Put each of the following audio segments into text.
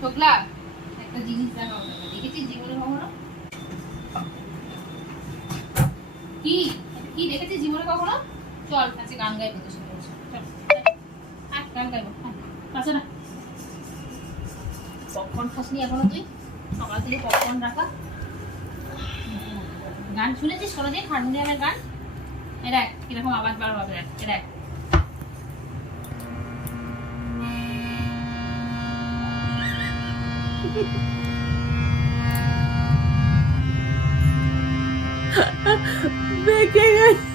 ঠকলা একটা জিনিস দেখাও, দেখেছিস জীবনে কখনো? কি কি দেখেছিস জীবনে কখনো? চল আজকে গান গাইবো তোর সাথে, চল গান গাইবো। আচ্ছা না পপকর্ন খাসনি এখনো তুই? সকাল থেকে পপকর্ন রাখা। গান শুনেছিস কোনোদিন হারমোনিয়ামের গান? এ দেখ কিরকম আওয়াজ বার হবে, এ দেখ। বেঁকে গেছে।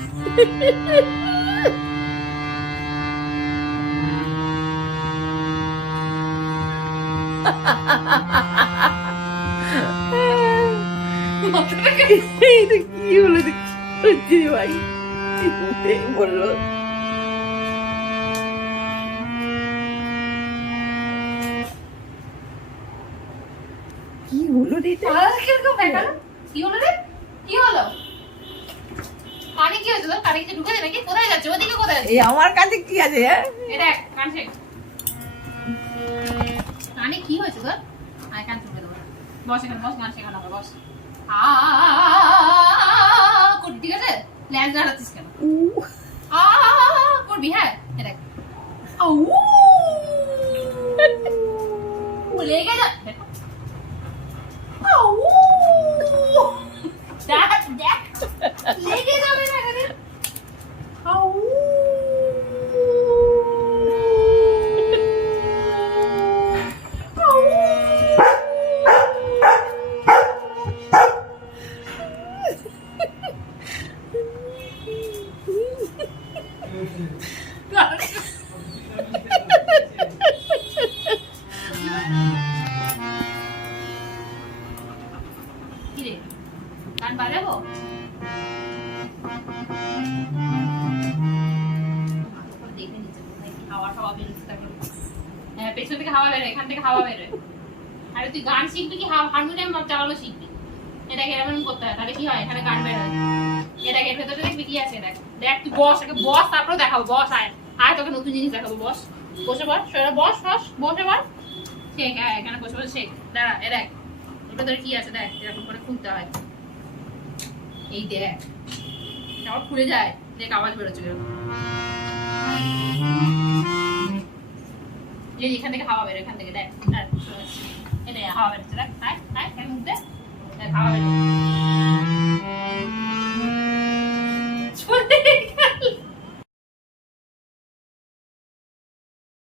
এটা কি হলো দেখছি ভাই, বললো কি হলো রে এটা? কিরকম দেখালো? কি হলো রে? কি হলো? কানে কি হয়েছে তোর? কানে কিছু ঢুকেছে নাকি? কোথায় যাচ্ছে? ওদিকে কোথায় যাচ্ছে? এই আমার কাছে কি আছে? এ দেখ কান শেখ। কানে কি হয়েছে তোর? আয় কান তুলে দেবো। বস এখানে, বস, গান শেখানো হবে, বস। করবি, ঠিক আছে? ল্যাজ দাঁড়াচ্ছিস কেন? করবি, হ্যাঁ? এ দেখ। লেগে যা। দেখ দেখ লেগে যাবে না এখানে। কিরে গান বাজাবো? দেখে নিচ্ছে হাওয়া হাওয়া বেরোচ্ছে, তারপর হ্যাঁ পেছন থেকে হাওয়া বেরোয়, এখান থেকে হাওয়া বেরোয়। আরে তুই গান শিখবি কি হারমোনিয়াম চালানো শিখবি? এটাকে এরকম করতে হয়, তাহলে কি হয়? এখানে গান বেরোয়। এটাকে এর ভেতরে দেখবি কি আছে, দেখ দেখ তুই বস, আগে বস, তারপরে দেখাবো। বস, আয় আয়, তোকে নতুন জিনিস দেখাবো। বস, বসে বস, বস বস, বসে বস, শেখ। হ্যাঁ এখানে বসে বসে শেখ। দাঁড়া, এ দেখ এর ভেতরে কি আছে, দেখ এরকম করে খুলতে হয়। এই দেখ আবার খুলে যায়, দেখ আওয়াজ বেরোচ্ছে এরকম। এই এখান থেকে হাওয়া বেরোয়, এখান থেকে দেখ, হাওয়া বেরোচ্ছে, দেখ আয় আয়, কেন মুখ দেখ, দেখ হাওয়া বেরোচ্ছে।